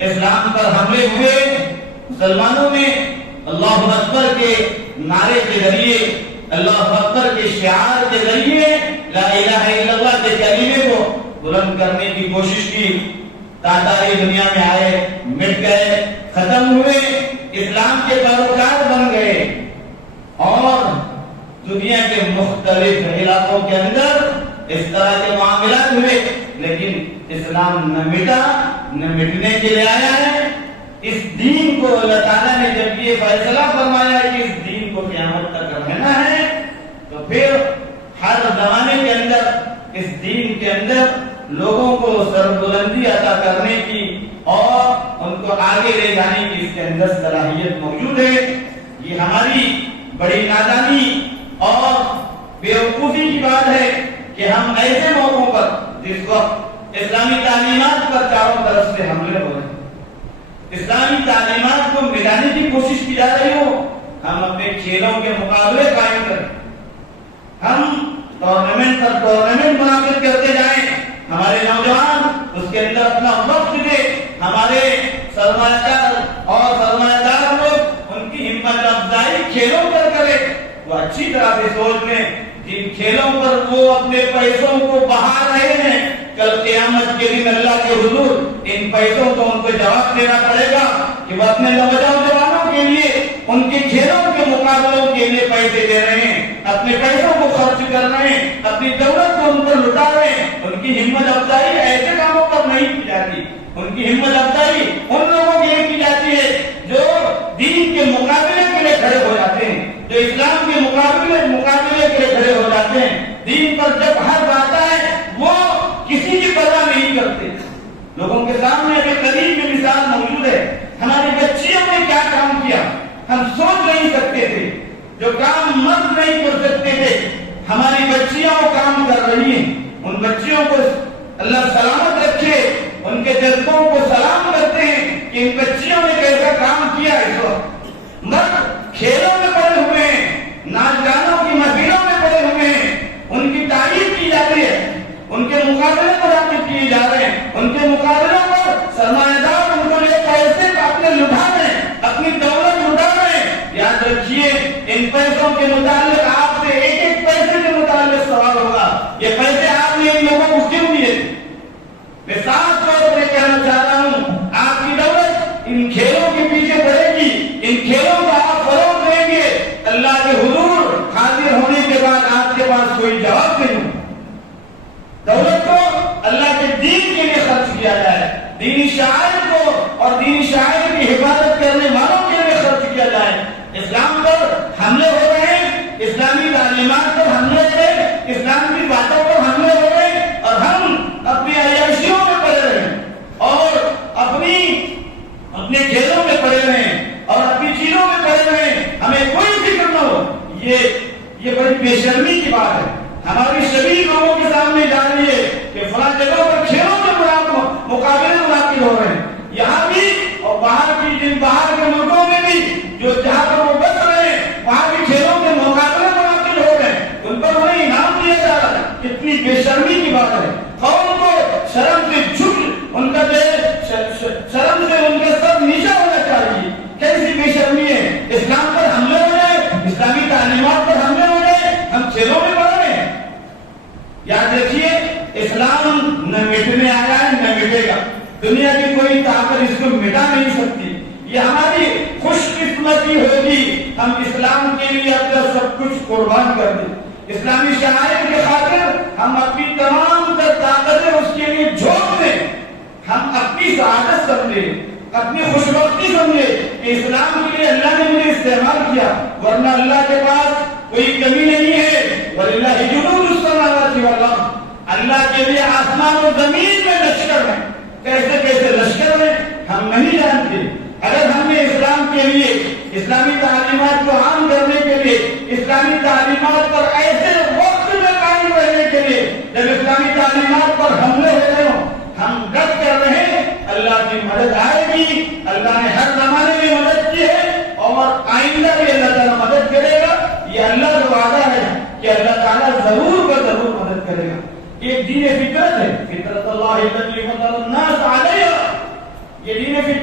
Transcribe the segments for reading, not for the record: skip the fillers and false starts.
اسلام پر حملے ہوئے، مسلمانوں نے اللہ اکبر کے نعرے کے ذریعے، اللہ اکبر کے شعار کے ذریعے لا الہ الا اللہ کے کلمے کو بلند کرنے کی کوشش کی۔ تاتاری دنیا میں آئے، مٹ گئے، ختم ہوئے، اسلام کے پیروکار بن گئے، اور دنیا کے مختلف علاقوں کے اندر اس طرح کے معاملات ہوئے، لیکن اسلام نہ مٹا، نہ مٹنے کے لیے آیا ہے۔ اس دین کو اللہ تعالیٰ نے جب یہ فیصلہ فرمایا کہ اس دین کو قیامت تک رہنا ہے، تو پھر ہر زمانے کے اندر اس دین کے اندر لوگوں کو سربلندی عطا کرنے کی اور ان کو آگے لے جانے کی اس کے اندر صلاحیت موجود ہے۔ یہ ہماری بڑی نادانی اور بیوقوفی کی بات ہے کہ ہم ایسے موقعوں پر جس وقت اسلامی تعلیمات پر چاروں طرف سے حملے ہو رہے ہیں، اسلامی تعلیمات کو مٹانے کی کوشش کی جا رہی ہو، ہم اپنے کھیلوں کے مقابلے قائم کریں، ہم ٹورنامنٹ پر ٹورنامنٹ منعقد کرتے جائیں، ہمارے نوجوان اس کے اندر اپنا وقت دے، ہمارے سرمایہ کار اور سرمایہ دار لوگ ان کی ہمت افزائی کھیلوں پر کرے، وہ اچھی طرح سے سوچ لیں جن کھیلوں پر وہ اپنے پیسوں کو بہا رہے ہیں، کل قیامت کے دن اللہ کے حضور ان پیسوں کو ان کو جواب دینا پڑے گا کہ وہ اپنے نوجوانوں کے لیے ان کے کھیلوں کے مقابلوں کے لیے پیسے دے رہے ہیں، اپنے پیسوں کو خرچ کر رہے ہیں، اپنی دولت کو ان پر لٹا رہے ہیں۔ ان کی ہمت افزائی ایسے کاموں پر نہیں کی جاتی، ان کی ہمت افزائی ان لوگوں کے لیے کی جاتی ہے جو دین کے مقابلے کے لیے کھڑے ہو جاتے ہیں، جو اسلام کے مقابلے کے لیے کھڑے ہو جاتے ہیں۔ دین پر جب حرب آتا ہے وہ کسی کی پرواہ نہیں کرتے۔ لوگوں کے سامنے ابھی قریب میں مثال موجود ہے، ہماری بچیوں نے کیا کام کیا ہم سوچ نہیں سکتے تھے، جو کام مرد نہیں کر سکتے تھے ہماری بچیاں وہ کام کر رہی ہیں۔ ان بچیوں کو اللہ سلامت رکھے، ان کے جذبوں کو سلام کرتے ہیں کہ ان بچیوں نے کیسا کام کیا۔ اس وقت مرد کھیلوں میں پڑے ہوئے ہیں، ناچ گانوں کی محفلوں میں پڑے ہوئے ہیں، ان کی تعریف کی جاتی ہے، ان کے مقابلے منعقد کیے جا رہے ہیں، ان کے مقابلوں پر سرمایہ دار ان کو لے پیسے اپنے لٹا رہے ہیں، اپنی دولت لٹا رہے ہیں۔ یاد رکھیے ان پیسوں کے متعلق آپ سے ایک ایک پیسے کے متعلق سوال ہوگا، یہ پیسے آپ نے ان لوگوں کو کیوں دیے؟ میں صاف طور پر کہنا چاہ رہا ہوں آپ کی دولت ان کھیلوں کے پیچھے بڑھے گی، ان کھیلوں کو آپ فروغ دیں گے، اللہ کے حضور حاضر ہونے کے بعد آپ کے پاس کوئی جواب نہیں۔ دولت کو اللہ کے دین کے لیے خرچ کیا جائے، دینی شاعر کو اور دینی شاعر کی حفاظت کرنے والوں کے لیے خرچ کیا جائے۔ اسلام پر حملے ہو رہے ہیں، اسلامی تعلیمات پر حملے ہو رہے ہیں، اسلام کی باتوں پر حملے ہو رہے ہیں، اور ہم اپنی عیاشیوں میں پڑے رہے ہیں اور اپنے کھیلوں میں پڑے رہے ہیں اور اپنی چیزوں میں پڑے رہے ہیں، ہمیں کوئی فکر نہ ہو۔ یہ بڑی بے شرمی کی بات ہے، ہماری شبیر لوگوں کے سامنے جا رہی ہے کہ فلاں جگہوں پر کھیلوں کے مقابلے منعقد ہو رہے ہیں، یہاں بھی اور باہر کے ملکوں میں بھی جو جہاں پر وہ بس رہے ہیں وہاں بھی کھیلوں کے مقابلے منعقد ہو رہے ہیں، ان پر انہیں انعام دیا جا رہا ہے۔ کتنی بے شرمی کی بات ہے، قوم کو شرم سے جھک، ان کا شرم سے ان کا سر نیچا ہونا چاہیے۔ کیسی بے شرمی ہے، اسلام پر حملے ہو رہے ہیں، اسلامی تعلیمات پر حملے ہو رہے ہیں، ہم کھیلوں میں پڑھ رہے ہیں۔ یاد رکھیے اسلام نہ مٹنے آیا ہے نہ مٹے گا، دنیا کی کوئی طاقت اس کو مٹا نہیں سکتی۔ یہ ہماری خوش قسمتی ہوگی ہم اسلام کے لیے اپنا سب کچھ قربان کر دیں، اسلامی شعائر کے خاطر ہم اپنی تمام تر طاقتیں اس کے لیے جھونک دیں، ہم اپنی سعادت سمجھیں، اپنی خوشبختی سمجھیں کہ اسلام کے لیے اللہ نے مجھے استعمال کیا، ورنہ اللہ کے پاس کوئی کمی نہیں ہے۔ وَلِلَّهِ جُنُودُ السَّمَاوَاتِ وَالْأَرْضِ، اللہ کے لیے آسمان و زمین میں لشکر ہیں، کیسے کیسے لشکر ہیں ہم نہیں جانتے۔ اگر ہم نے اسلام کے لیے اسلامی تعلیمات کو عام کرنے کے لیے اسلامی تعلیمات پر ایسے وقت میں قائم رہنے کے لیے جب اسلامی تعلیمات پر حملے ہو رہے ہوں ہم ڈٹ کر رہے، اللہ کی مدد آئے گی۔ اللہ نے ہر زمانے میں مدد کی ہے اور آئندہ بھی اللہ تعالیٰ مدد کرے گا، یہ اللہ کا وعدہ ہے کہ اللہ تعالیٰ ضرور کا ضرور مدد کرے گا۔ ایک دین فطرت ہے، فطرت اللہ التي فطر الناس علیہا، یہ دین فطرت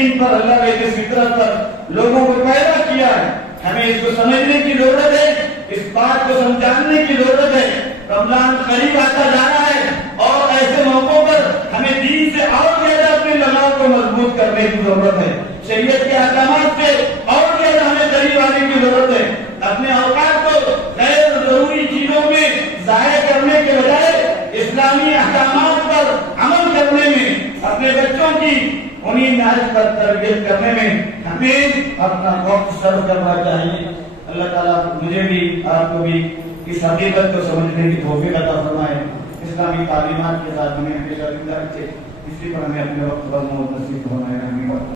دین پر، اللہ نے اس فطرت پر لوگوں کو پیدا کیا ہے. ہمیں اس کو سمجھنے کی ضرورت ہے، اس بات کو سمجھانے کی ضرورت ہے. رمضان قریب آتا جا رہا ہے اور ایسے موقعوں پر ہمیں دین سے اور زیادہ اپنے لگاؤ کو مضبوط کرنے کی ضرورت ہے. شریعت کے احکامات سے اور زیادہ ہمیں قریب آنے کی ضرورت ہے. اپنے اوقات کو غیر ضروری چیزوں میں ضائع کرنے کے بجائے اسلامی احکامات پر عمل کرنے میں، اپنے بچوں کی انہیں نہج پر تربیت کرنے میں ہمیں اپنا وقت صرف کرنا چاہیے. اللہ تعالیٰ مجھے بھی آپ کو بھی اس حقیقت کو سمجھنے کی توفیق عطا فرمائے. اسلامی تعلیمات کے ساتھ ہمیں ہمیشہ زندہ رکھے. اسی پر ہمیں اپنے وقت پر نصیب فرمائے.